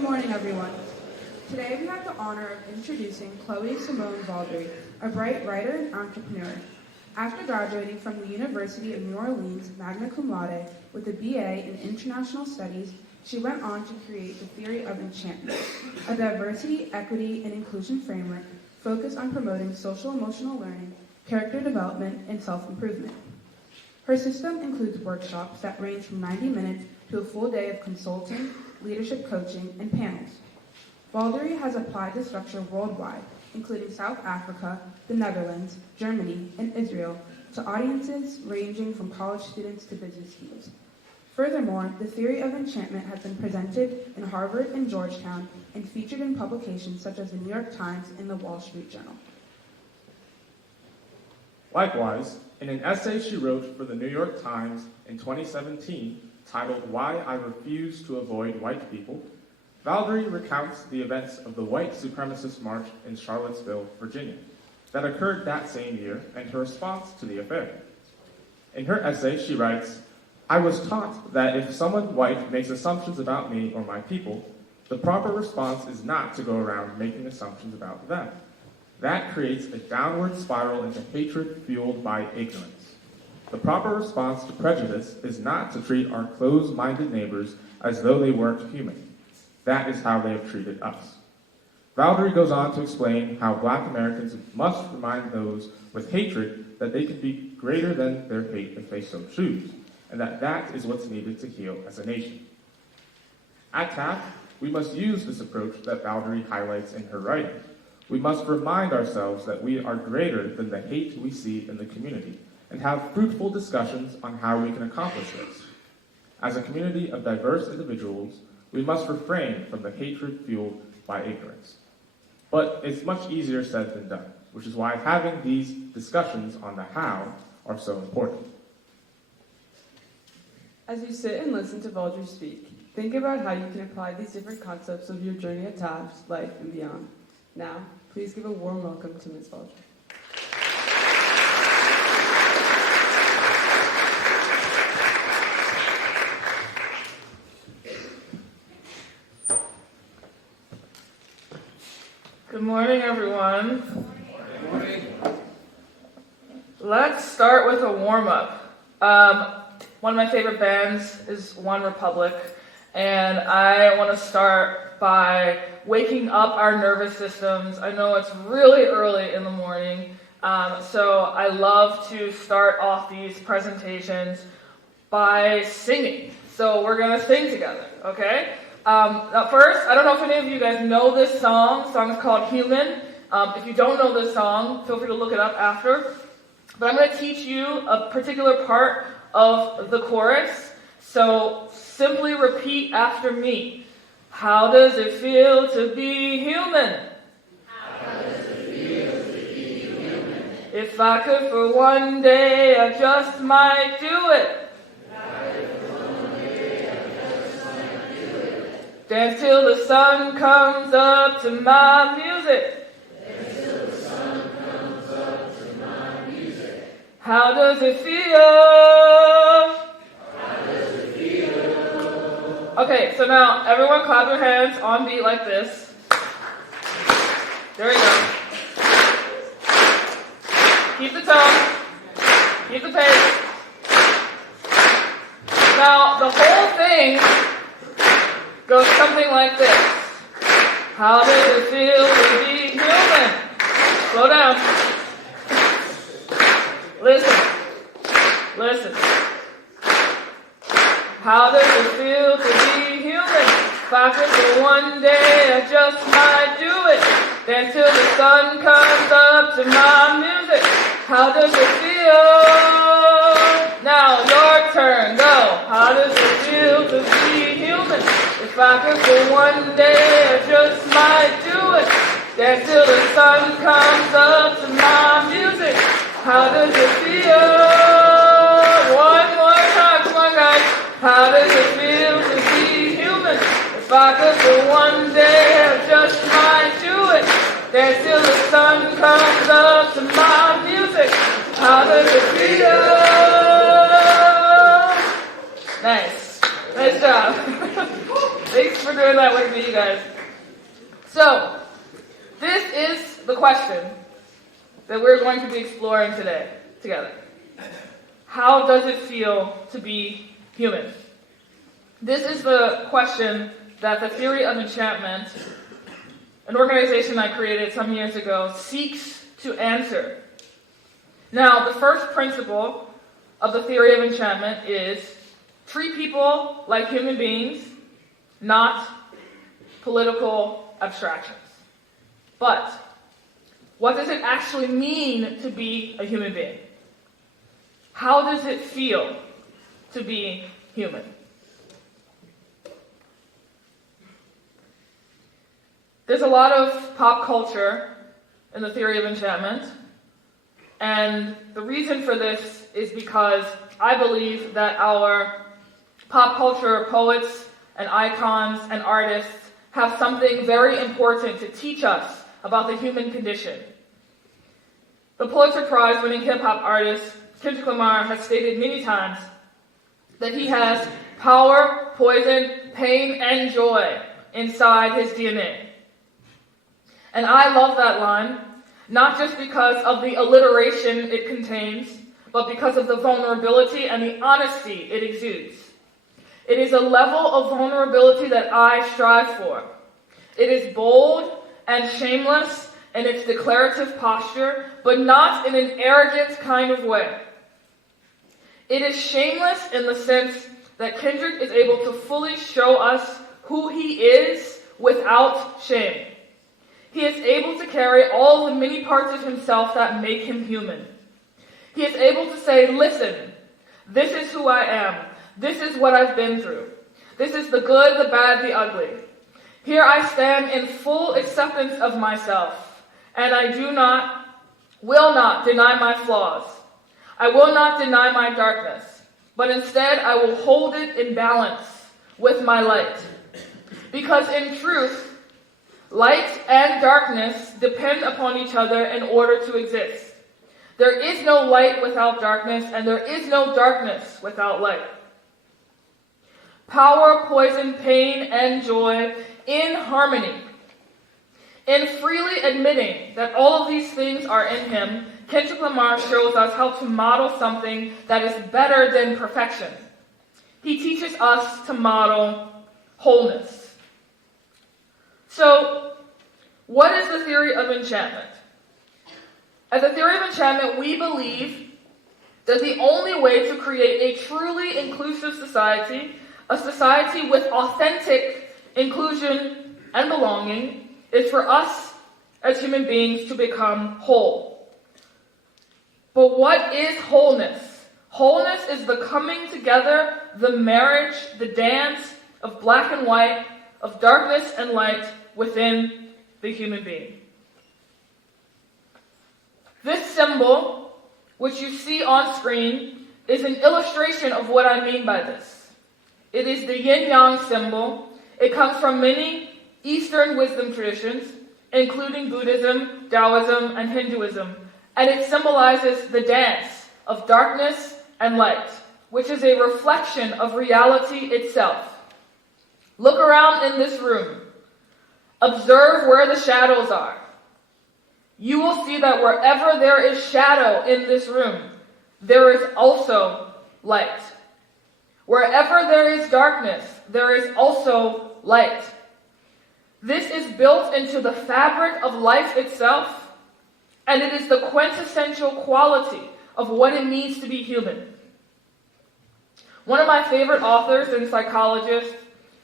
Good morning, everyone. Today we have the honor of introducing Chloe Simone Valdary, a bright writer and entrepreneur. After graduating from the University of New Orleans magna cum laude with a BA in International Studies, she went on to create the Theory of Enchantment, a diversity, equity, and inclusion framework focused on promoting social-emotional learning, character development, and self-improvement. Her system includes workshops that range from 90 minutes to a full day of consulting, leadership coaching, and panels. Valdary has applied the structure worldwide, including South Africa, the Netherlands, Germany, and Israel, to audiences ranging from college students to business teams. Furthermore, the Theory of Enchantment has been presented in Harvard and Georgetown and featured in publications such as the New York Times and the Wall Street Journal. Likewise, in an essay she wrote for the New York Times in 2017 titled Why I Refuse to Avoid White People, Valdary recounts the events of the white supremacist march in Charlottesville, Virginia, that occurred that same year and her response to the affair. In her essay, she writes, "I was taught that if someone white makes assumptions about me or my people, the proper response is not to go around making assumptions about them. That creates a downward spiral into hatred fueled by ignorance. The proper response to prejudice is not to treat our closed-minded neighbors as though they weren't human. That is how they have treated us." Valdary goes on to explain how Black Americans must remind those with hatred that they can be greater than their hate if they so choose, and that is what's needed to heal as a nation. At TAF, we must use this approach that Valdary highlights in her writing. We must remind ourselves that we are greater than the hate we see in the community, and have fruitful discussions on how we can accomplish this. As a community of diverse individuals, we must refrain from the hatred fueled by ignorance. But it's much easier said than done, which is why having these discussions on the how are so important. As you sit and listen to Valdary speak, think about how you can apply these different concepts of your journey at TAF's life and beyond. Now, please give a warm welcome to Ms. Valdary. Good morning, everyone. Good morning. Let's start with a warm-up. One of my favorite bands is One Republic, and I want to start by waking up our nervous systems. I know it's really early in the morning, so I love to start off these presentations by singing. So we're going to sing together, okay? Now first, I don't know if any of you guys know this song. The song is called Human. If you don't know this song, feel free to look it up after. But I'm going to teach you a particular part of the chorus. So simply repeat after me. How does it feel to be human? How does it feel to be human? If I could for one day, I just might do it. Dance till the sun comes up to my music. Dance till the sun comes up to my music. How does it feel? How does it feel? Okay, so now everyone clap your hands on beat like this. There we go. Keep the tone. Keep the pace. Now the whole thing goes something like this. How does it feel to be human? Slow down. Listen. Listen. How does it feel to be human? If I could for one day, I just might do it. Dance till the sun comes up to my music. How does it feel? Now your turn. Go. How does it feel to be human? If I could for one day, I just might do it. Dance till the sun comes up to my music. How does it feel? One more time, come on guys. How does it feel to be human? If I could for one day, I just might do it. Dance till the sun comes up to my music. How does it feel? Nice. Nice job. Thanks for doing that with me, you guys. So, this is the question that we're going to be exploring today together. How does it feel to be human? This is the question that the theory of enchantment, an organization I created some years ago, seeks to answer. Now, the first principle of the theory of enchantment is treat people like human beings, not political abstractions. But what does it actually mean to be a human being? How does it feel to be human? There's a lot of pop culture in the theory of enchantment, and the reason for this is because I believe that our pop culture poets and icons and artists have something very important to teach us about the human condition. The Pulitzer Prize winning hip-hop artist Kendrick Lamar has stated many times that he has power, poison, pain, and joy inside his DNA. And I love that line, not just because of the alliteration it contains, but because of the vulnerability and the honesty it exudes. It is a level of vulnerability that I strive for. It is bold and shameless in its declarative posture, but not in an arrogant kind of way. It is shameless in the sense that Kendrick is able to fully show us who he is without shame. He is able to carry all the many parts of himself that make him human. He is able to say, listen, this is who I am. This is what I've been through. This is the good, the bad, the ugly. Here I stand in full acceptance of myself, and I will not deny my flaws. I will not deny my darkness, but instead I will hold it in balance with my light. Because in truth, light and darkness depend upon each other in order to exist. There is no light without darkness, and there is no darkness without light. Power, poison, pain, and joy in harmony. In freely admitting that all of these things are in him, Kendrick Lamar shows us how to model something that is better than perfection. He teaches us to model wholeness. So, what is the theory of enchantment? As a theory of enchantment, we believe that the only way to create a truly inclusive society, a society with authentic inclusion and belonging, is for us as human beings to become whole. But what is wholeness? Wholeness is the coming together, the marriage, the dance of black and white, of darkness and light within the human being. This symbol, which you see on screen, is an illustration of what I mean by this. It is the yin-yang symbol. It comes from many Eastern wisdom traditions, including Buddhism, Taoism, and Hinduism, and it symbolizes the dance of darkness and light, which is a reflection of reality itself. Look around in this room. Observe where the shadows are. You will see that wherever there is shadow in this room, there is also light. Wherever there is darkness, there is also light. This is built into the fabric of life itself, and it is the quintessential quality of what it means to be human. One of my favorite authors and psychologists,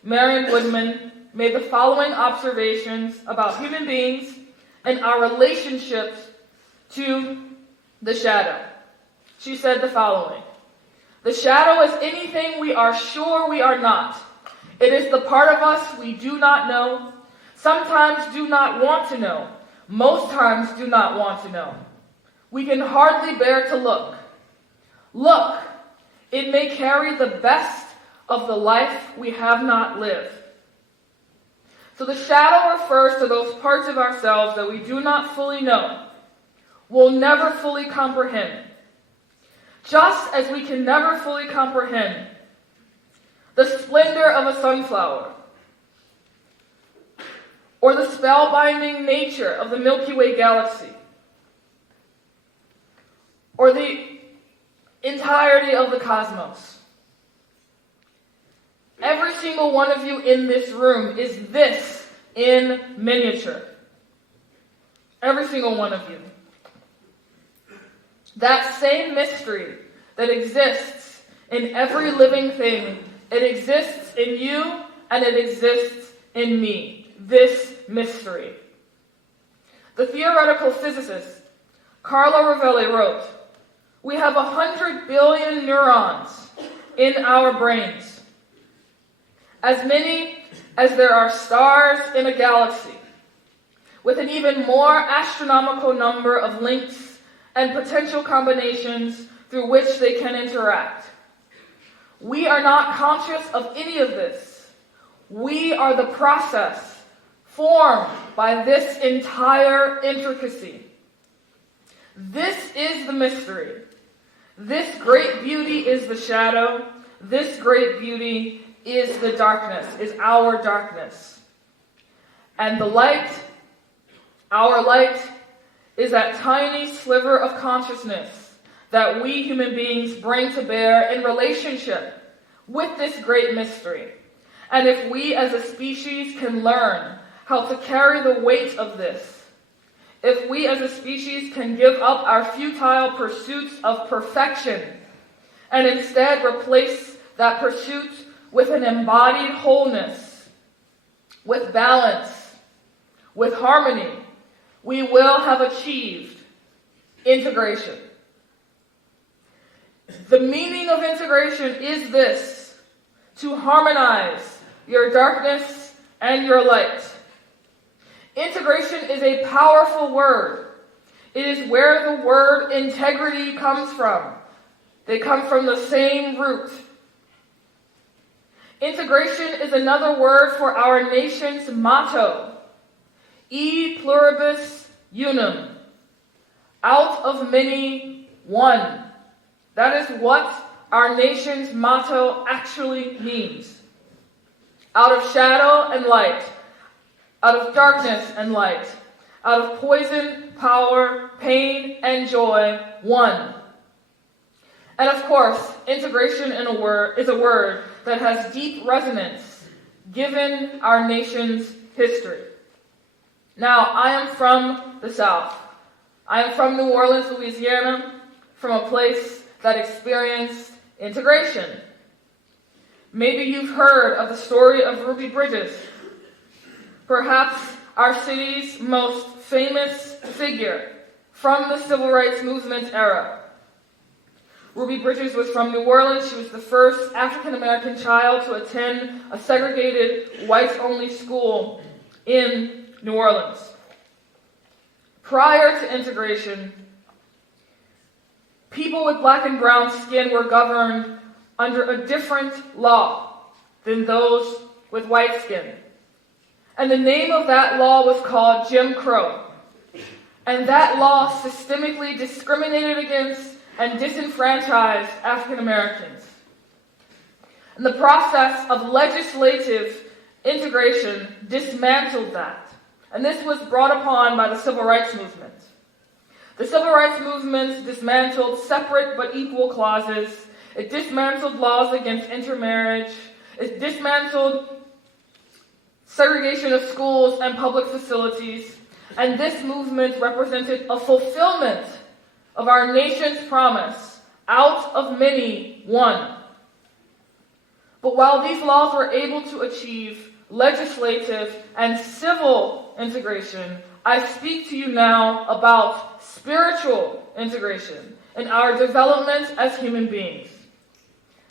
Marion Woodman, made the following observations about human beings and our relationships to the shadow. She said the following: the shadow is anything we are sure we are not. It is the part of us we do not know, sometimes do not want to know, most times do not want to know. We can hardly bear to look. Look, it may carry the best of the life we have not lived. So the shadow refers to those parts of ourselves that we do not fully know, will never fully comprehend. Just as we can never fully comprehend the splendor of a sunflower, or the spellbinding nature of the Milky Way galaxy, or the entirety of the cosmos. Every single one of you in this room is this in miniature. Every single one of you. That same mystery that exists in every living thing, it exists in you and it exists in me. This mystery. The theoretical physicist Carlo Rovelli wrote, "We have 100 billion neurons in our brains, as many as there are stars in a galaxy, with an even more astronomical number of links and potential combinations through which they can interact. We are not conscious of any of this. We are the process formed by this entire intricacy. This is the mystery. This great beauty is the shadow. This great beauty is the darkness, is our darkness. And the light, our light, is that tiny sliver of consciousness that we human beings bring to bear in relationship with this great mystery. And if we as a species can learn how to carry the weight of this, if we as a species can give up our futile pursuits of perfection and instead replace that pursuit with an embodied wholeness, with balance, with harmony, we will have achieved integration. The meaning of integration is this: to harmonize your darkness and your light. Integration is a powerful word. It is where the word integrity comes from. They come from the same root. Integration is another word for our nation's motto, E pluribus unum, out of many, one. That is what our nation's motto actually means. Out of shadow and light, out of darkness and light, out of poison, power, pain, and joy, one. And of course, integration is a word that has deep resonance given our nation's history. Now, I am from the South. I am from New Orleans, Louisiana, from a place that experienced integration. Maybe you've heard of the story of Ruby Bridges, perhaps our city's most famous figure from the Civil Rights Movement era. Ruby Bridges was from New Orleans. She was the first African-American child to attend a segregated whites-only school in New Orleans. Prior to integration, people with black and brown skin were governed under a different law than those with white skin. And the name of that law was called Jim Crow. And that law systemically discriminated against and disenfranchised African Americans. And the process of legislative integration dismantled that. And this was brought upon by the Civil Rights Movement. The Civil Rights Movement dismantled separate but equal clauses. It dismantled laws against intermarriage. It dismantled segregation of schools and public facilities. And this movement represented a fulfillment of our nation's promise, out of many, one. But while these laws were able to achieve legislative and civil integration, I speak to you now about spiritual integration in our development as human beings.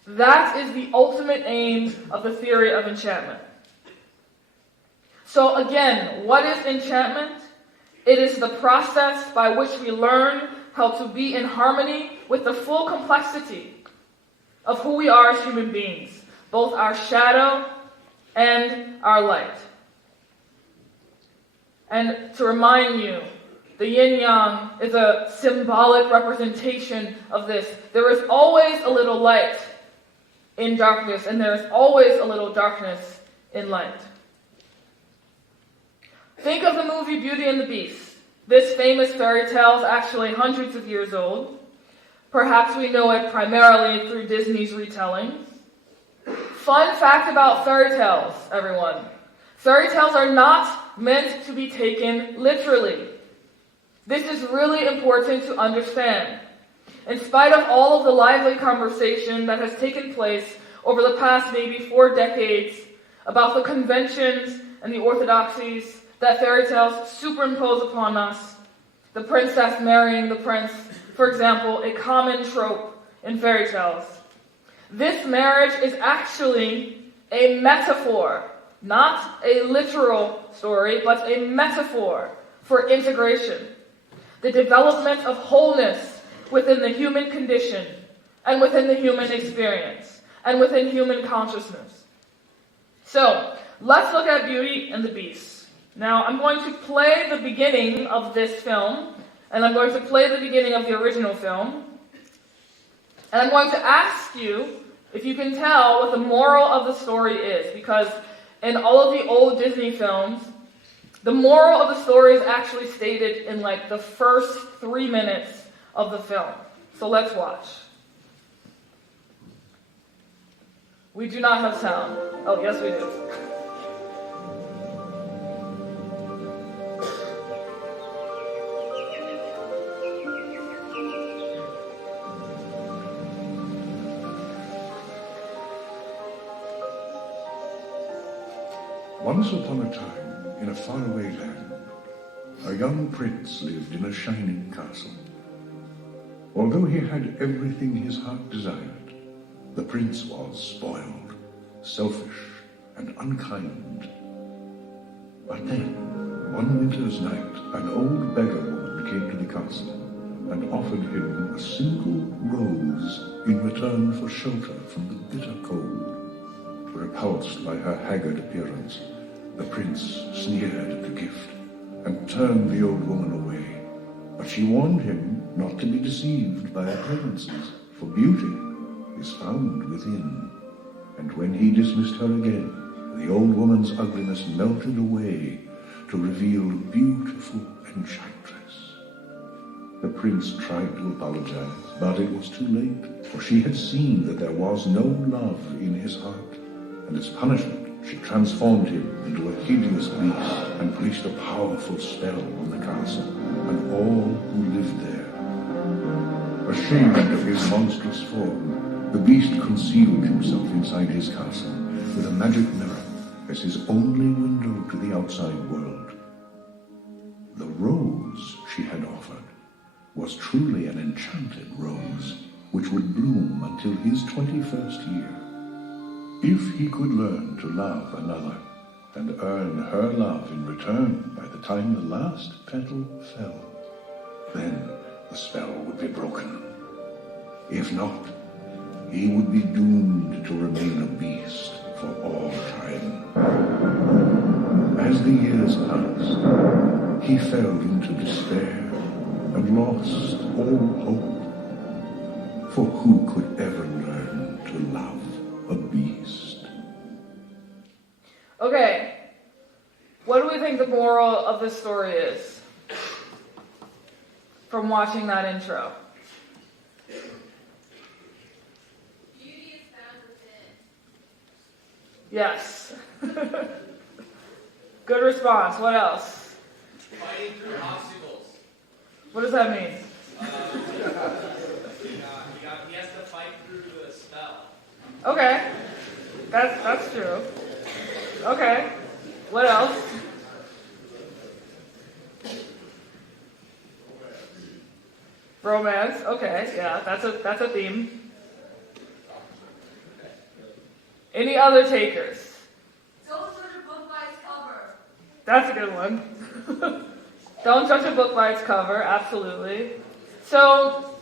That is the ultimate aim of the theory of enchantment. So again, what is enchantment? It is the process by which we learn how to be in harmony with the full complexity of who we are as human beings, both our shadow and our light. And to remind you, the yin-yang is a symbolic representation of this. There is always a little light in darkness, and there is always a little darkness in light. Think of the movie Beauty and the Beast. This famous fairy tale is actually hundreds of years old. Perhaps we know it primarily through Disney's retelling. Fun fact about fairy tales, everyone. Fairy tales are not meant to be taken literally. This is really important to understand. In spite of all of the lively conversation that has taken place over the past maybe 4 decades about the conventions and the orthodoxies that fairy tales superimpose upon us, the princess marrying the prince, for example, a common trope in fairy tales. This marriage is actually a metaphor, not a literal story, but a metaphor for integration, the development of wholeness within the human condition and within the human experience and within human consciousness. So, let's look at Beauty and the Beast. Now, I'm going to play the beginning of this film, and I'm going to play the beginning of the original film, and I'm going to ask you if you can tell what the moral of the story is, because in all of the old Disney films, the moral of the story is actually stated in like the first 3 minutes of the film. So let's watch. We do not have sound. Oh, yes we do. Once upon a time, in a faraway land, a young prince lived in a shining castle. Although he had everything his heart desired, the prince was spoiled, selfish, and unkind. But then, one winter's night, an old beggar woman came to the castle and offered him a single rose in return for shelter from the bitter cold. Repulsed by her haggard appearance, the prince sneered at the gift and turned the old woman away. But she warned him not to be deceived by appearances, for beauty is found within. And when he dismissed her again, the old woman's ugliness melted away to reveal a beautiful enchantress. The prince tried to apologize, but it was too late, for she had seen that there was no love in his heart, and as punishment, she transformed him into a hideous beast and placed a powerful spell on the castle and all who lived there. Ashamed of his monstrous form, the beast concealed himself inside his castle with a magic mirror as his only window to the outside world. The rose she had offered was truly an enchanted rose, which would bloom until his 21st year. If he could learn to love another and earn her love in return by the time the last petal fell, then the spell would be broken. If not, he would be doomed to remain a beast for all time. As the years passed, he fell into despair and lost all hope. For who could ever learn to love a beast? Okay, what do we think the moral of this story is from watching that intro? Beauty is found within. Yes. Good response. What else? Fighting through obstacles. What does that mean? He has to fight through the spell. Okay, that's true. Okay, what else? Romance. Okay, yeah, that's a theme. Any other takers? Don't judge a book by its cover. That's a good one. Don't judge a book by its cover. Absolutely. So,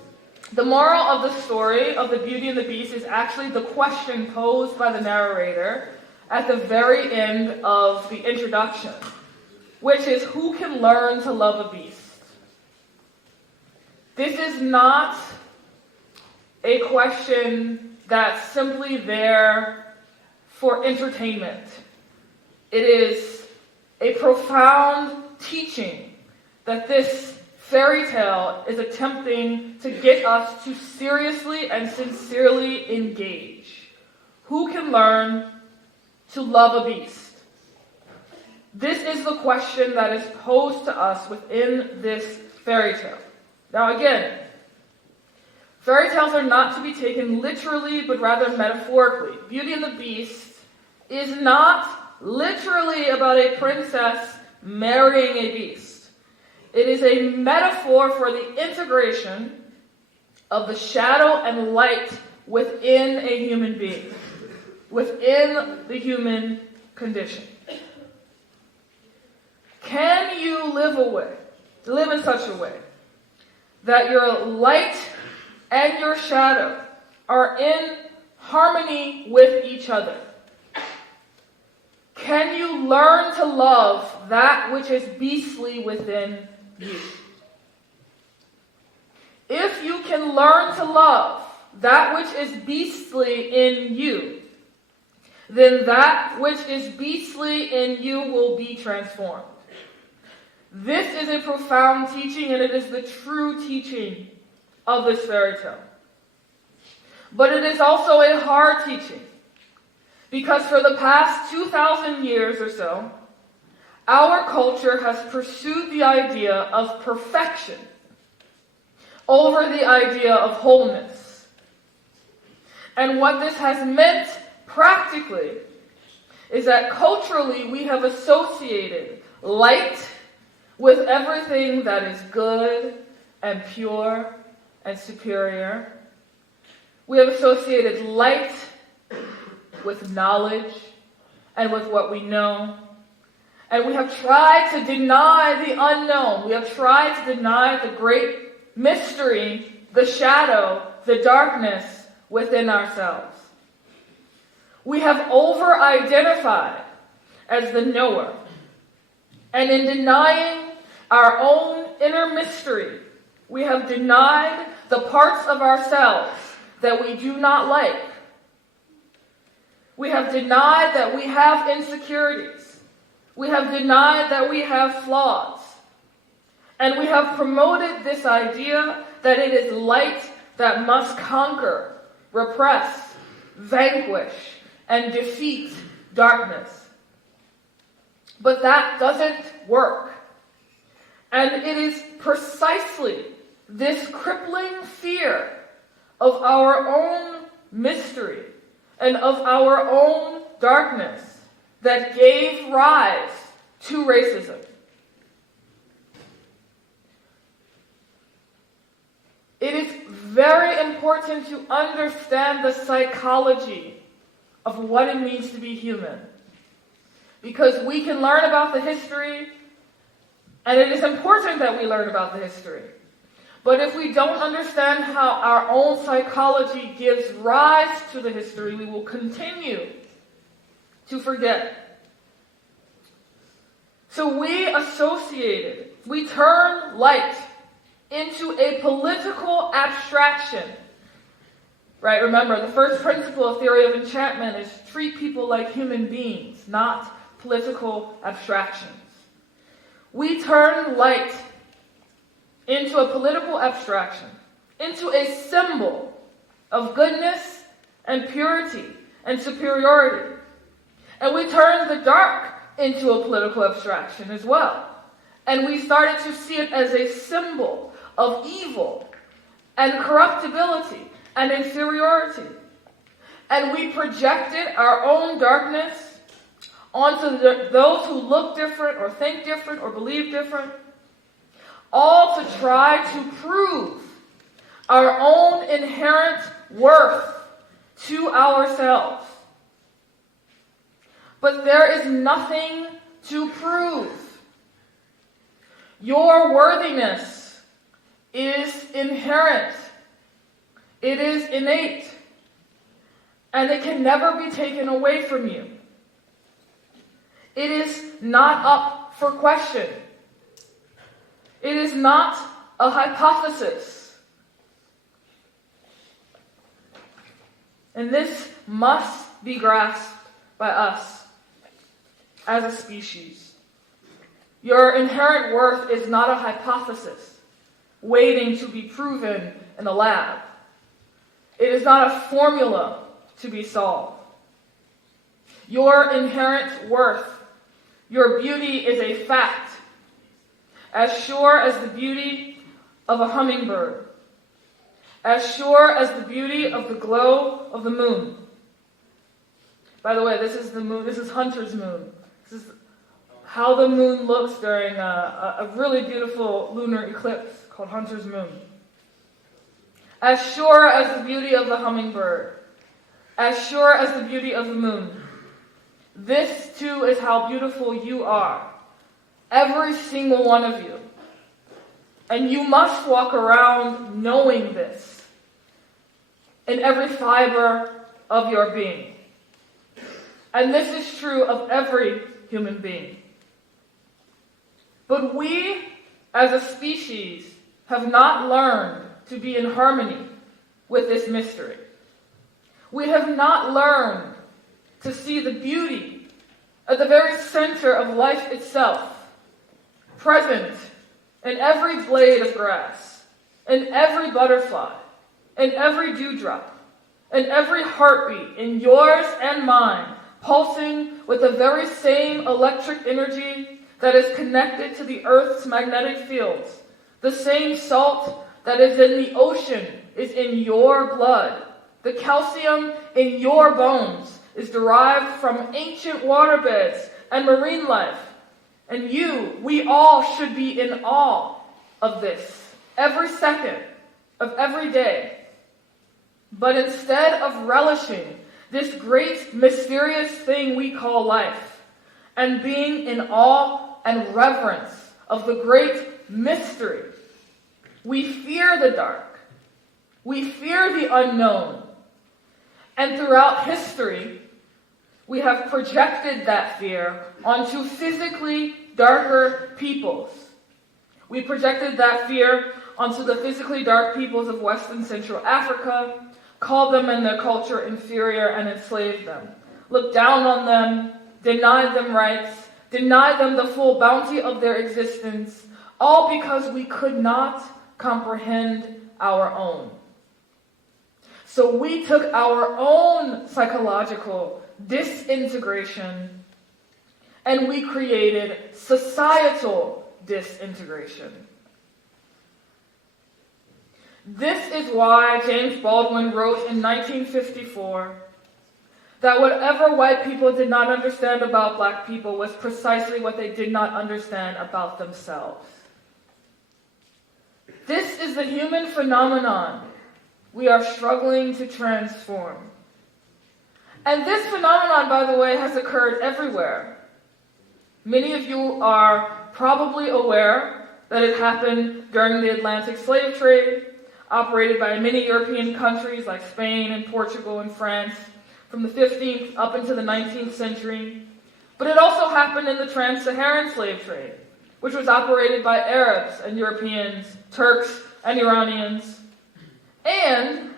the moral of the story of the Beauty and the Beast is actually the question posed by the narrator at the very end of the introduction, which is, who can learn to love a beast? This is not a question that's simply there for entertainment. It is a profound teaching that this fairy tale is attempting to get us to seriously and sincerely engage. Who can learn to love a beast? This is the question that is posed to us within this fairy tale. Now again, fairy tales are not to be taken literally, but rather metaphorically. Beauty and the Beast is not literally about a princess marrying a beast. It is a metaphor for the integration of the shadow and light within a human being, within the human condition. Can you live in such a way that your light and your shadow are in harmony with each other? Can you learn to love that which is beastly within you? If you can learn to love that which is beastly in you, then that which is beastly in you will be transformed. This is a profound teaching, and it is the true teaching of this fairy tale. But it is also a hard teaching, because for the past 2,000 years or so, our culture has pursued the idea of perfection over the idea of wholeness. And what this has meant practically is that culturally we have associated light with everything that is good and pure and superior. We have associated light with knowledge and with what we know. And we have tried to deny the unknown. We have tried to deny the great mystery, the shadow, the darkness within ourselves. We have over-identified as the knower. And in denying our own inner mystery, we have denied the parts of ourselves that we do not like. We have denied that we have insecurities. We have denied that we have flaws. And we have promoted this idea that it is light that must conquer, repress, vanquish, and defeat darkness. But that doesn't work. And it is precisely this crippling fear of our own mystery and of our own darkness that gave rise to racism. It is very important to understand the psychology of what it means to be human. Because we can learn about the history, and it is important that we learn about the history. But if we don't understand how our own psychology gives rise to the history, we will continue to forget. So we turn light into a political abstraction. Right? Remember, the first principle of theory of enchantment is treat people like human beings, not political abstractions. We turn light into a political abstraction, into a symbol of goodness and purity and superiority. And we turn the dark into a political abstraction as well. And we started to see it as a symbol of evil and corruptibility and inferiority. And we projected our own darkness onto those who look different or think different or believe different, all to try to prove our own inherent worth to ourselves. But there is nothing to prove. Your worthiness is inherent. It is innate. And it can never be taken away from you. It is not up for question. It is not a hypothesis. And this must be grasped by us as a species. Your inherent worth is not a hypothesis waiting to be proven in a lab. It is not a formula to be solved. Your inherent worth, your beauty is a fact, as sure as the beauty of a hummingbird, as sure as the beauty of the glow of the moon. By the way, this is the moon. This is Hunter's moon. This is how the moon looks during a really beautiful lunar eclipse called Hunter's moon. As sure as the beauty of the hummingbird, as sure as the beauty of the moon. This too is how beautiful you are, every single one of you. And you must walk around knowing this in every fiber of your being. And this is true of every human being. But we, as a species, have not learned to be in harmony with this mystery. We have not learned to see the beauty at the very center of life itself, present in every blade of grass, in every butterfly, in every dewdrop, in every heartbeat, in yours and mine, pulsing with the very same electric energy that is connected to the Earth's magnetic fields. The same salt that is in the ocean is in your blood. The calcium in your bones is derived from ancient waterbeds and marine life. And we all should be in awe of this every second of every day. But instead of relishing this great mysterious thing we call life and being in awe and reverence of the great mystery, we fear the dark. We fear the unknown. And throughout history, we have projected that fear onto physically darker peoples. We projected that fear onto the physically dark peoples of West and Central Africa, called them and their culture inferior, and enslaved them, looked down on them, denied them rights, denied them the full bounty of their existence, all because we could not comprehend our own. So we took our own psychological disintegration and we created societal disintegration. This is why James Baldwin wrote in 1954 that whatever white people did not understand about black people was precisely what they did not understand about themselves. This is the human phenomenon we are struggling to transform. And this phenomenon, by the way, has occurred everywhere. Many of you are probably aware that it happened during the Atlantic slave trade, operated by many European countries like Spain and Portugal and France from the 15th up into the 19th century. But it also happened in the trans-Saharan slave trade, which was operated by Arabs and Europeans, Turks and Iranians. And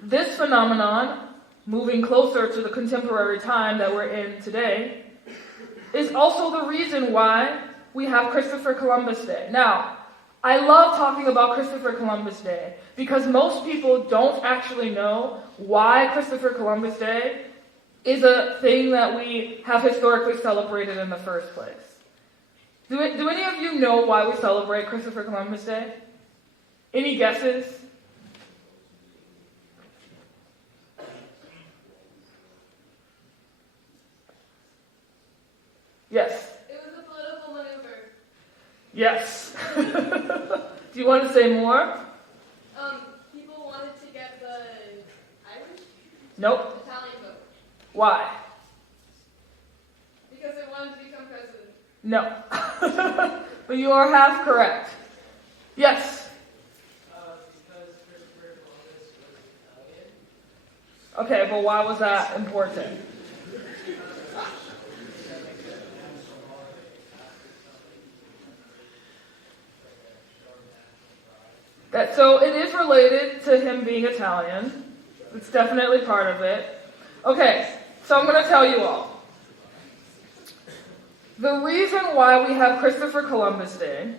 this phenomenon, moving closer to the contemporary time that we're in today, is also the reason why we have Christopher Columbus Day. Now, I love talking about Christopher Columbus Day because most people don't actually know why Christopher Columbus Day is a thing that we have historically celebrated in the first place. Do any of you know why we celebrate Christopher Columbus Day? Any guesses? Yes. It was a political maneuver. Yes. Do you want to say more? People wanted to get the Irish? Nope. Italian vote. Why? Because they wanted to become president. No. But you are half correct. Yes. Because Christopher Columbus was Italian. Okay, but why was that important? So it is related to him being Italian. It's definitely part of it. Okay, so I'm going to tell you all. The reason why we have Christopher Columbus Day,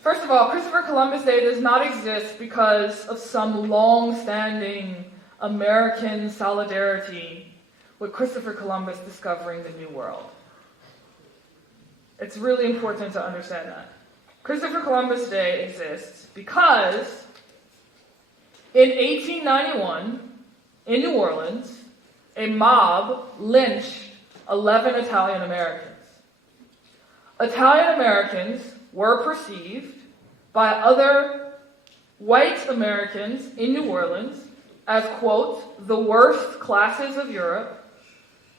first of all, Christopher Columbus Day does not exist because of some long-standing American solidarity with Christopher Columbus discovering the New World. It's really important to understand that. Christopher Columbus Day exists because in 1891, in New Orleans, a mob lynched 11 Italian Americans. Italian Americans were perceived by other white Americans in New Orleans as, quote, the worst classes of Europe,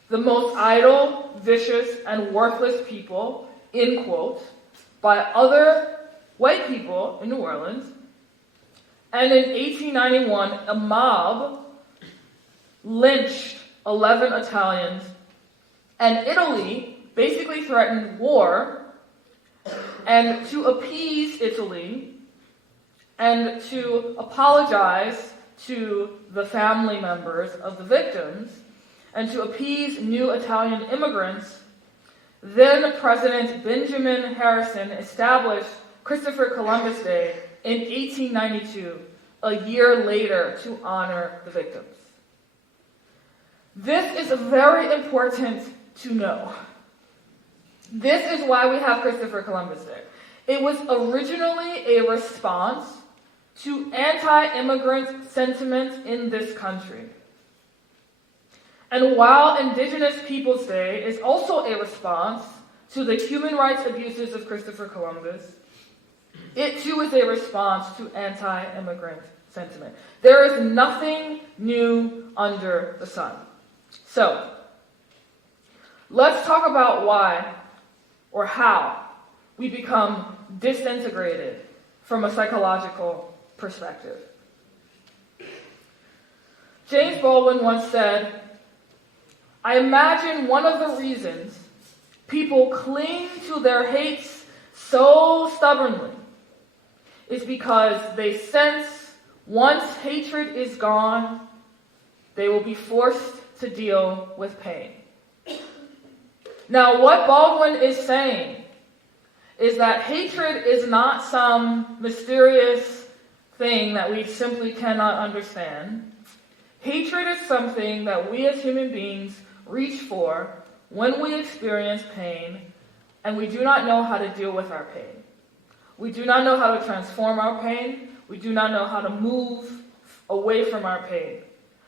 the most idle, vicious, and worthless people, end quote, by other white people in New Orleans. And in 1891, a mob lynched 11 Italians, and Italy basically threatened war. And to appease Italy and to apologize to the family members of the victims and to appease new Italian immigrants, then President Benjamin Harrison established Christopher Columbus Day in 1892, a year later, to honor the victims. This is very important to know. This is why we have Christopher Columbus Day. It was originally a response to anti-immigrant sentiments in this country. And while Indigenous Peoples Day is also a response to the human rights abuses of Christopher Columbus, it too is a response to anti-immigrant sentiment. There is nothing new under the sun. So, let's talk about why or how we become disintegrated from a psychological perspective. James Baldwin once said, I imagine one of the reasons people cling to their hates so stubbornly is because they sense once hatred is gone, they will be forced to deal with pain. Now, what Baldwin is saying is that hatred is not some mysterious thing that we simply cannot understand. Hatred is something that we as human beings reach for when we experience pain, and we do not know how to deal with our pain. We do not know how to transform our pain. We do not know how to move away from our pain.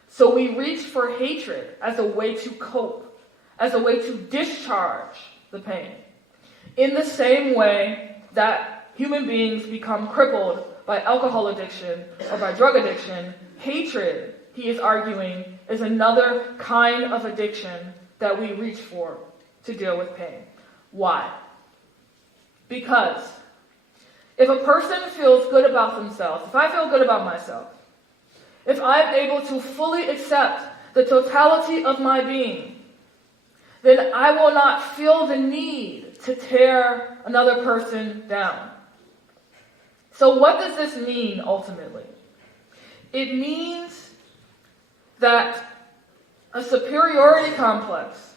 So we reach for hatred as a way to cope, as a way to discharge the pain. In the same way that human beings become crippled by alcohol addiction or by drug addiction, hatred, he is arguing, is another kind of addiction that we reach for to deal with pain. Why? Because if a person feels good about themselves, if I feel good about myself, if I'm able to fully accept the totality of my being, then I will not feel the need to tear another person down. So what does this mean ultimately? It means that a superiority complex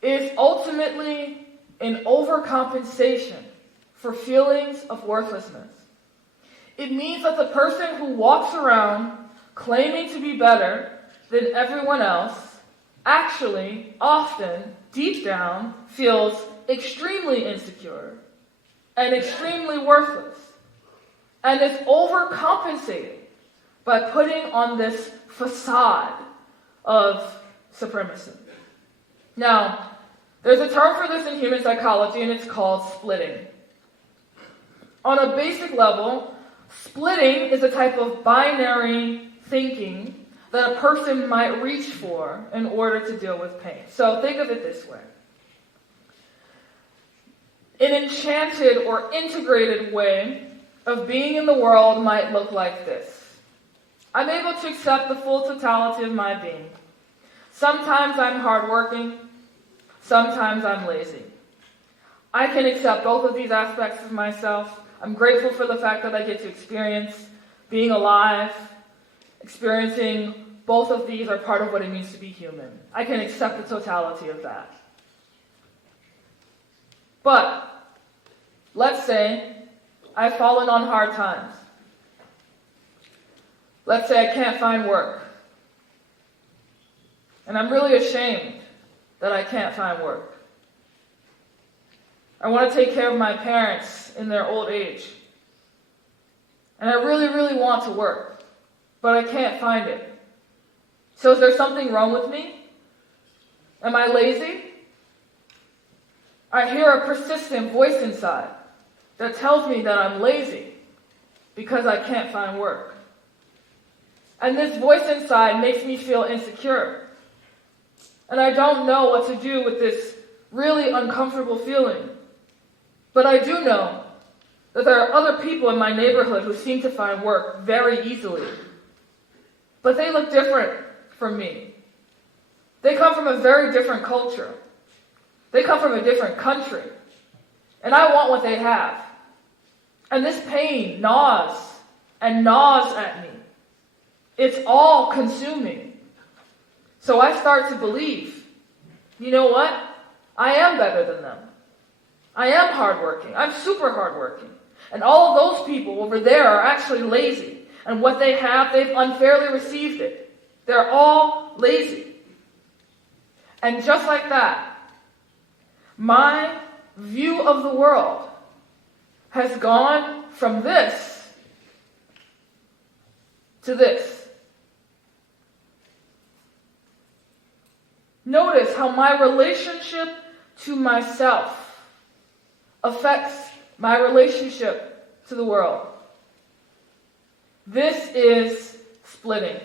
is ultimately an overcompensation for feelings of worthlessness. It means that the person who walks around claiming to be better than everyone else actually, often, deep down, feels extremely insecure and extremely worthless, and is overcompensating by putting on this facade of supremacy. Now, there's a term for this in human psychology, and it's called splitting. On a basic level, splitting is a type of binary thinking that a person might reach for in order to deal with pain. So think of it this way. An enchanted or integrated way of being in the world might look like this. I'm able to accept the full totality of my being. Sometimes I'm hardworking, sometimes I'm lazy. I can accept both of these aspects of myself. I'm grateful for the fact that I get to experience being alive. Experiencing both of these are part of what it means to be human. I can accept the totality of that. But let's say I've fallen on hard times. Let's say I can't find work. And I'm really ashamed that I can't find work. I want to take care of my parents in their old age. And I really, really want to work, but I can't find it. So is there something wrong with me? Am I lazy? I hear a persistent voice inside that tells me that I'm lazy because I can't find work. And this voice inside makes me feel insecure. And I don't know what to do with this really uncomfortable feeling. But I do know that there are other people in my neighborhood who seem to find work very easily. But they look different from me. They come from a very different culture. They come from a different country. And I want what they have. And this pain gnaws and gnaws at me. It's all consuming. So I start to believe, you know what? I am better than them. I am hardworking. I'm super hardworking. And all of those people over there are actually lazy. And what they have, they've unfairly received it. They're all lazy. And just like that, my view of the world has gone from this to this. Notice how my relationship to myself affects my relationship to the world. This is splitting.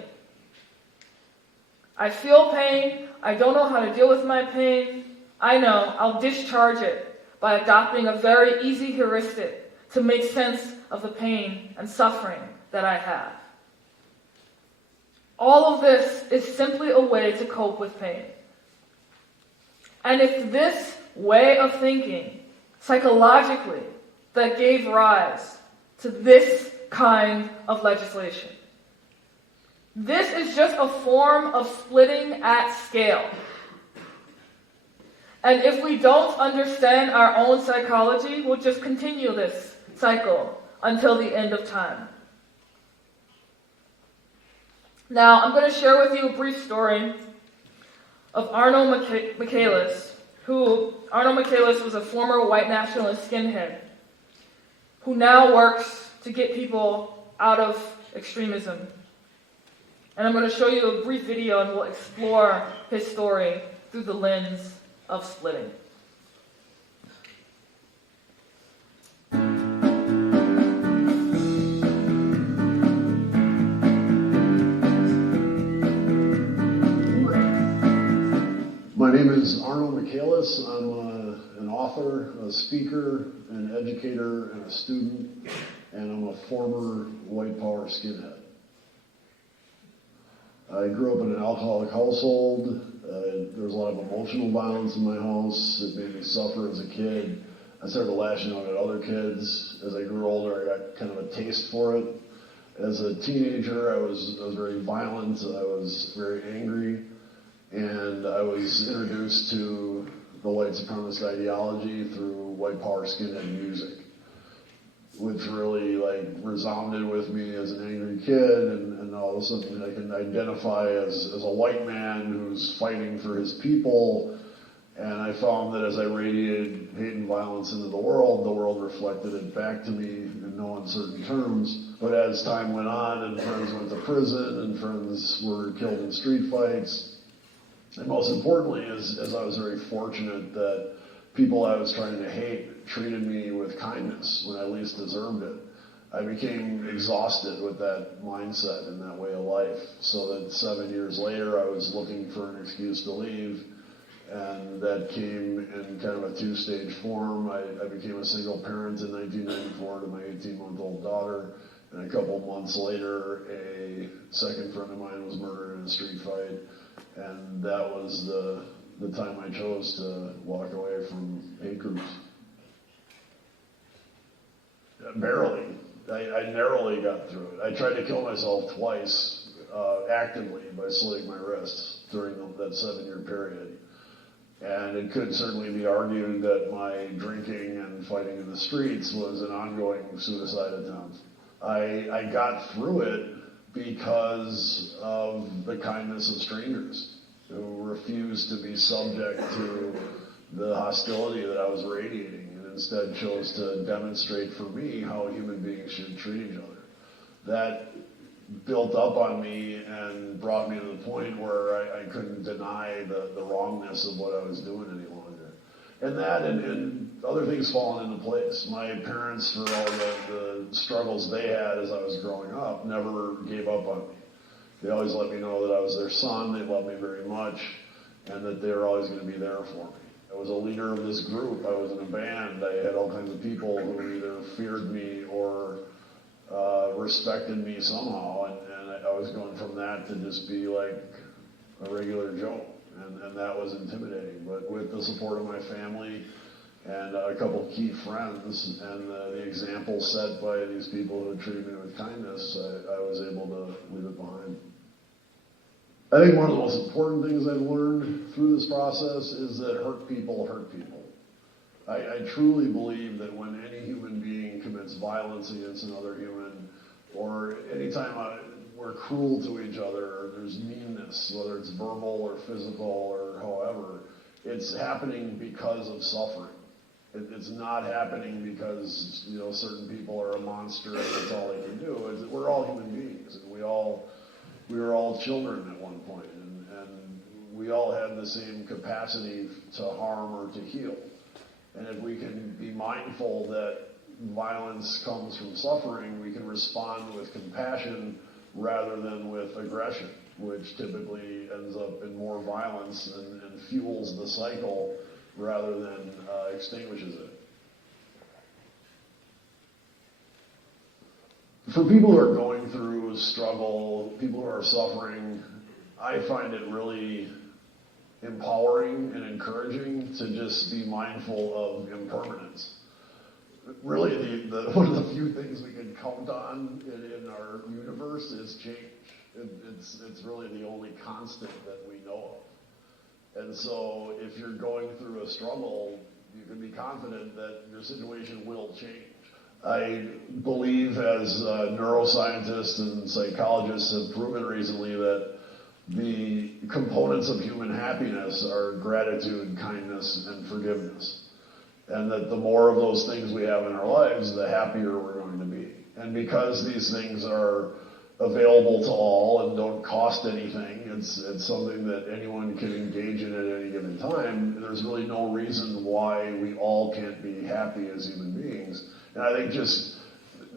I feel pain. I don't know how to deal with my pain. I know I'll discharge it by adopting a very easy heuristic to make sense of the pain and suffering that I have. All of this is simply a way to cope with pain. And it's this way of thinking, psychologically, that gave rise to this kind of legislation. This is just a form of splitting at scale. And if we don't understand our own psychology, we'll just continue this cycle until the end of time. Now, I'm going to share with you a brief story of Arnold Michaelis, Arnold Michaelis was a former white nationalist skinhead who now works to get people out of extremism. And I'm going to show you a brief video and we'll explore his story through the lens of splitting. My name is Arnold Michaelis. I'm an author, a speaker, an educator, and a student, and I'm a former white power skinhead. I grew up in an alcoholic household. There was a lot of emotional violence in my house. It made me suffer as a kid. I started lashing out at other kids. As I grew older, I got kind of a taste for it. As a teenager, I was very violent. I was very angry. And I was introduced to the white supremacist ideology through white power skinhead music, which really resounded with me as an angry kid, and all of a sudden I can identify as a white man who's fighting for his people. And I found that as I radiated hate and violence into the world reflected it back to me in no uncertain terms. But as time went on and friends went to prison and friends were killed in street fights, and most importantly, as I was very fortunate that people I was trying to hate treated me with kindness when I least deserved it, I became exhausted with that mindset and that way of life. So that 7 years later, I was looking for an excuse to leave, and that came in kind of a two-stage form. I became a single parent in 1994 to my 18-month-old daughter, and a couple months later, a second friend of mine was murdered in a street fight. And that was the time I chose to walk away from hate groups. Barely. I narrowly got through it. I tried to kill myself twice actively by slitting my wrists during that 7-year period. And it could certainly be argued that my drinking and fighting in the streets was an ongoing suicide attempt. I got through it because of the kindness of strangers who refused to be subject to the hostility that I was radiating, and instead chose to demonstrate for me how human beings should treat each other. That built up on me and brought me to the point where I couldn't deny the wrongness of what I was doing any longer. And that and other things fallen into place. My parents, for all the struggles they had as I was growing up, never gave up on me. They always let me know that I was their son, they loved me very much, and that they were always going to be there for me. I was a leader of this group, I was in a band, I had all kinds of people who either feared me or respected me somehow, and I was going from that to just be like a regular Joe, and that was intimidating. But with the support of my family and a couple of key friends and the example set by these people who had treated me with kindness, I was able to leave it behind. I think one of the most important things I've learned through this process is that hurt people hurt people. I truly believe that when any human being commits violence against another human, or anytime we're cruel to each other, or there's meanness, whether it's verbal or physical or however, it's happening because of suffering. It's not happening because certain people are a monster and that's all they can do. We're all human beings, and we were all children at one point, and we all had the same capacity to harm or to heal. And if we can be mindful that violence comes from suffering, we can respond with compassion rather than with aggression, which typically ends up in more violence and fuels the cycle rather than extinguishes it. For people who are going through a struggle, people who are suffering, I find it really empowering and encouraging to just be mindful of impermanence. Really, one of the few things we can count on in our universe is change. It's really the only constant that we know of. And so if you're going through a struggle, you can be confident that your situation will change. I believe, as neuroscientists and psychologists have proven recently, that the components of human happiness are gratitude, kindness, and forgiveness. And that the more of those things we have in our lives, the happier we're going to be. And because these things are available to all and don't cost anything, it's something that anyone can engage in at any given time, there's really no reason why we all can't be happy as human beings. And I think just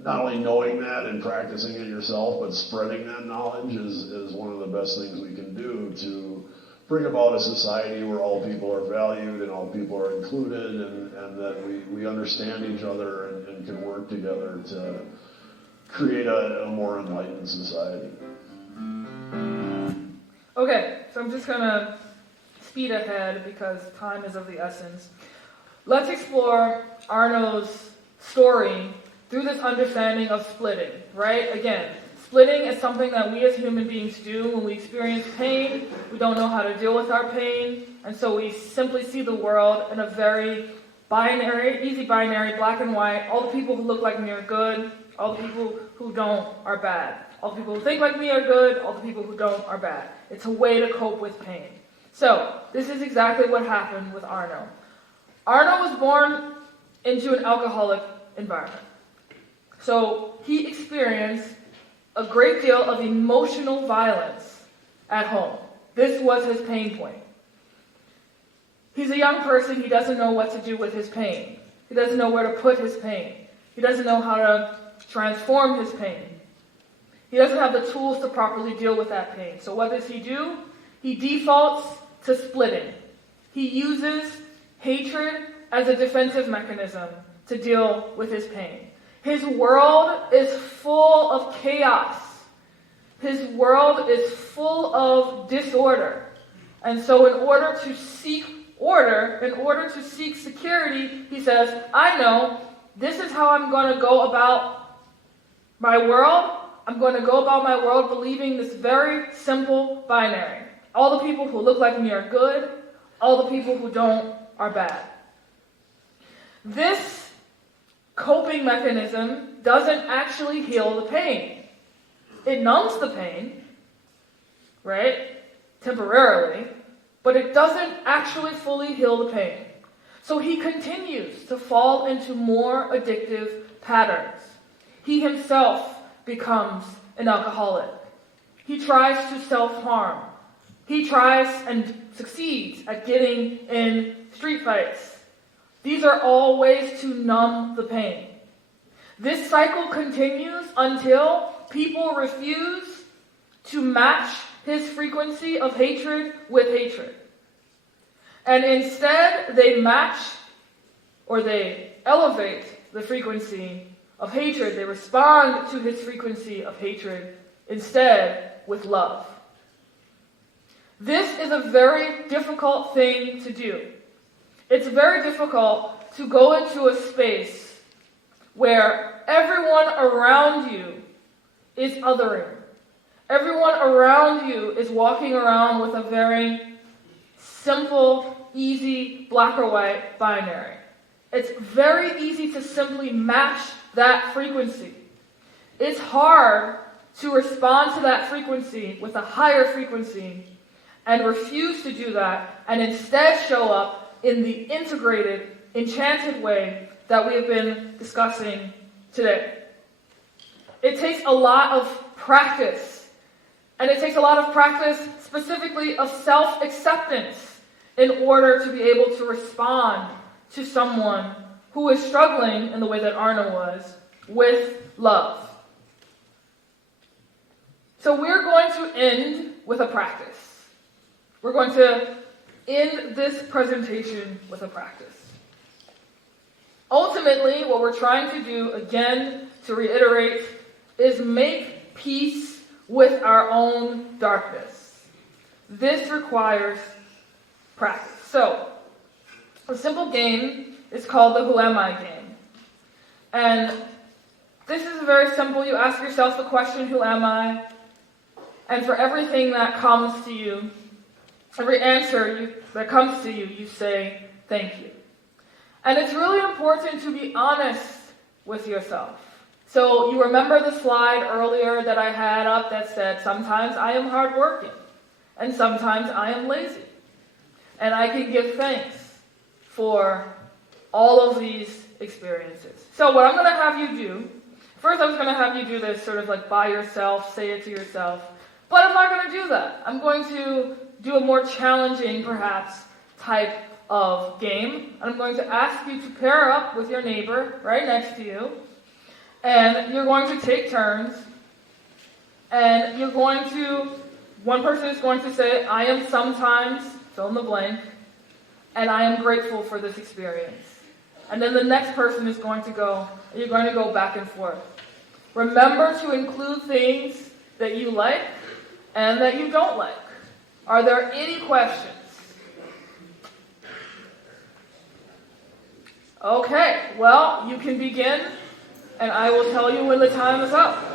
not only knowing that and practicing it yourself, but spreading that knowledge is one of the best things we can do to bring about a society where all people are valued and all people are included, and that we understand each other and can work together to create a more enlightened society. Okay, so I'm just going to speed ahead because time is of the essence. Let's explore Arno's story through this understanding of splitting, right? Again, splitting is something that we as human beings do when we experience pain. We don't know how to deal with our pain, and so we simply see the world in a very binary, easy binary, black and white. All the people who look like me are good. All the people who don't are bad. All the people who think like me are good. All the people who don't are bad. It's a way to cope with pain. So, this is exactly what happened with Arno. Arno was born into an alcoholic environment. So, he experienced a great deal of emotional violence at home. This was his pain point. He's a young person. He doesn't know what to do with his pain. He doesn't know where to put his pain. He doesn't know how to transform his pain. He doesn't have the tools to properly deal with that pain. So what does he do? He defaults to splitting. He uses hatred as a defensive mechanism to deal with his pain. His world is full of chaos. His world is full of disorder. And so in order to seek order, in order to seek security, he says, I know this is how I'm going to go about my world. I'm going to go about my world believing this very simple binary. All the people who look like me are good. All the people who don't are bad. This coping mechanism doesn't actually heal the pain. It numbs the pain, right? Temporarily, but it doesn't actually fully heal the pain. So he continues to fall into more addictive patterns. He himself becomes an alcoholic. He tries to self-harm. He tries and succeeds at getting in street fights. These are all ways to numb the pain. This cycle continues until people refuse to match his frequency of hatred with hatred. And instead, they match or they elevate the frequency of hatred. They respond to his frequency of hatred instead with love. This is a very difficult thing to do. It's very difficult to go into a space where everyone around you is othering. Everyone around you is walking around with a very simple, easy, black or white binary. It's very easy to simply match that frequency. It's hard to respond to that frequency with a higher frequency and refuse to do that and instead show up in the integrated, enchanted way that we have been discussing today. It takes a lot of practice, and it takes a lot of practice specifically of self-acceptance in order to be able to respond to someone who is struggling in the way that Arna was with love. So we're going to end with a practice. We're going to end this presentation with a practice. Ultimately, what we're trying to do, again, to reiterate, is make peace with our own darkness. This requires practice. So, a simple game is called the Who Am I game. And this is very simple. You ask yourself the question, who am I? And for everything that comes to you, every answer that comes to you, you say, thank you. And it's really important to be honest with yourself. So you remember the slide earlier that I had up that said, sometimes I am hardworking, and sometimes I am lazy. And I can give thanks for all of these experiences. So what I'm going to have you do, first I was going to have you do this sort of like by yourself, say it to yourself, but I'm not going to do that. I'm going to do a more challenging, perhaps, type of game. I'm going to ask you to pair up with your neighbor right next to you, and you're going to take turns, and you're going to, one person is going to say, I am sometimes, fill in the blank, and I am grateful for this experience. And then the next person is going to go, and you're going to go back and forth. Remember to include things that you like and that you don't like. Are there any questions? Okay, well, you can begin, and I will tell you when the time is up.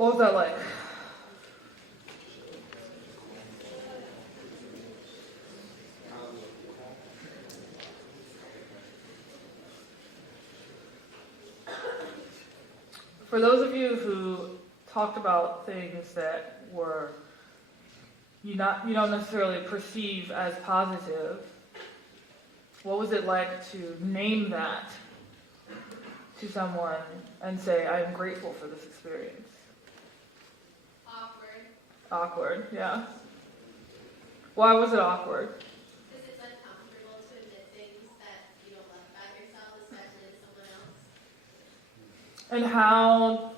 What was that like? For those of you who talked about things that were you don't necessarily perceive as positive, what was it like to name that to someone and say, I am grateful for this experience? Awkward. Awkward, yeah. Why was it awkward? Because it's uncomfortable to admit things that you don't love about yourself, especially to someone else. And how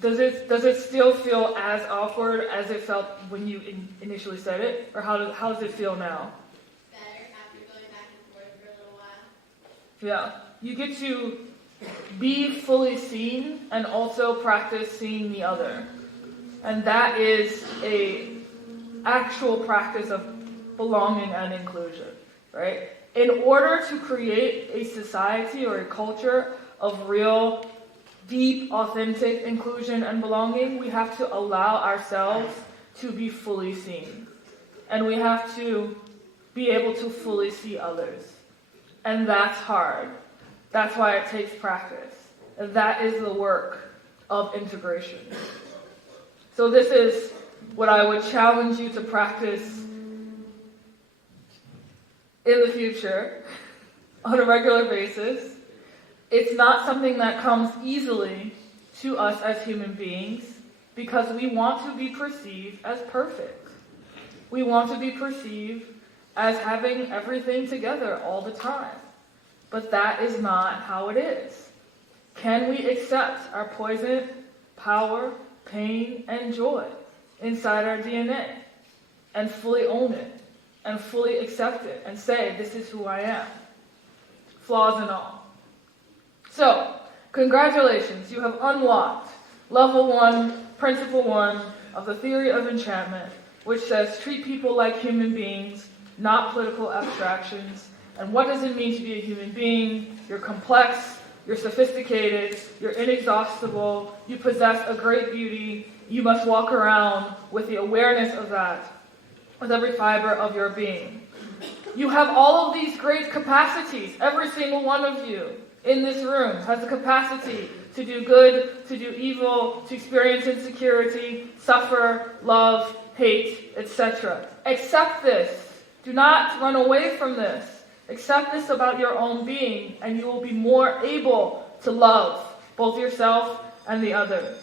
does it still feel as awkward as it felt when you initially said it? Or how does it feel now? Better after going back and forth for a little while. Yeah. You get to be fully seen and also practice seeing the other. And that is a actual practice of belonging and inclusion, right? In order to create a society or a culture of real, deep, authentic inclusion and belonging, we have to allow ourselves to be fully seen. And we have to be able to fully see others. And that's hard. That's why it takes practice. And that is the work of integration. So this is what I would challenge you to practice in the future on a regular basis. It's not something that comes easily to us as human beings because we want to be perceived as perfect. We want to be perceived as having everything together all the time. But that is not how it is. Can we accept our poison, power, pain, and joy inside our DNA and fully own it and fully accept it and say, this is who I am, flaws and all? So, congratulations, you have unlocked level 1, principle 1 of the theory of enchantment, which says treat people like human beings, not political abstractions. And what does it mean to be a human being? You're complex, you're sophisticated, you're inexhaustible, you possess a great beauty. You must walk around with the awareness of that, with every fiber of your being. You have all of these great capacities. Every single one of you in this room has the capacity to do good, to do evil, to experience insecurity, suffer, love, hate, etc. Accept this. Do not run away from this. Accept this about your own being, and you will be more able to love both yourself and the other.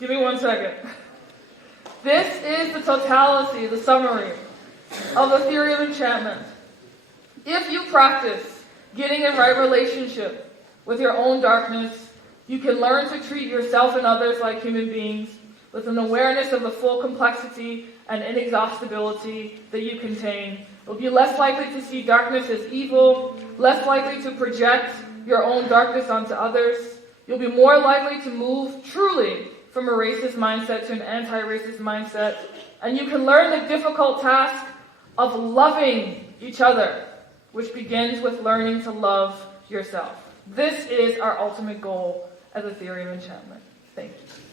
Give me 1 second. This is the totality, the summary of the theory of enchantment. If you practice getting in right relationship with your own darkness, you can learn to treat yourself and others like human beings with an awareness of the full complexity and inexhaustibility that you contain. You'll be less likely to see darkness as evil, less likely to project your own darkness onto others. You'll be more likely to move truly from a racist mindset to an anti-racist mindset. And you can learn the difficult task of loving each other, which begins with learning to love yourself. This is our ultimate goal as a theory of enchantment. Thank you.